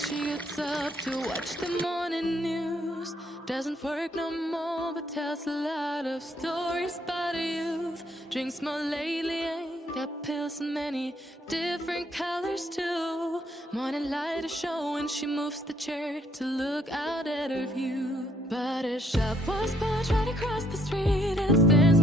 she gets up to watch the morning news. Doesn't work no more, but tells a lot of stories about her youth. Drinks more lately, ain't got pills in many different colors too. Morning light is showing, she moves the chair to look out at her view. But her shop was parked right across the street, and it stands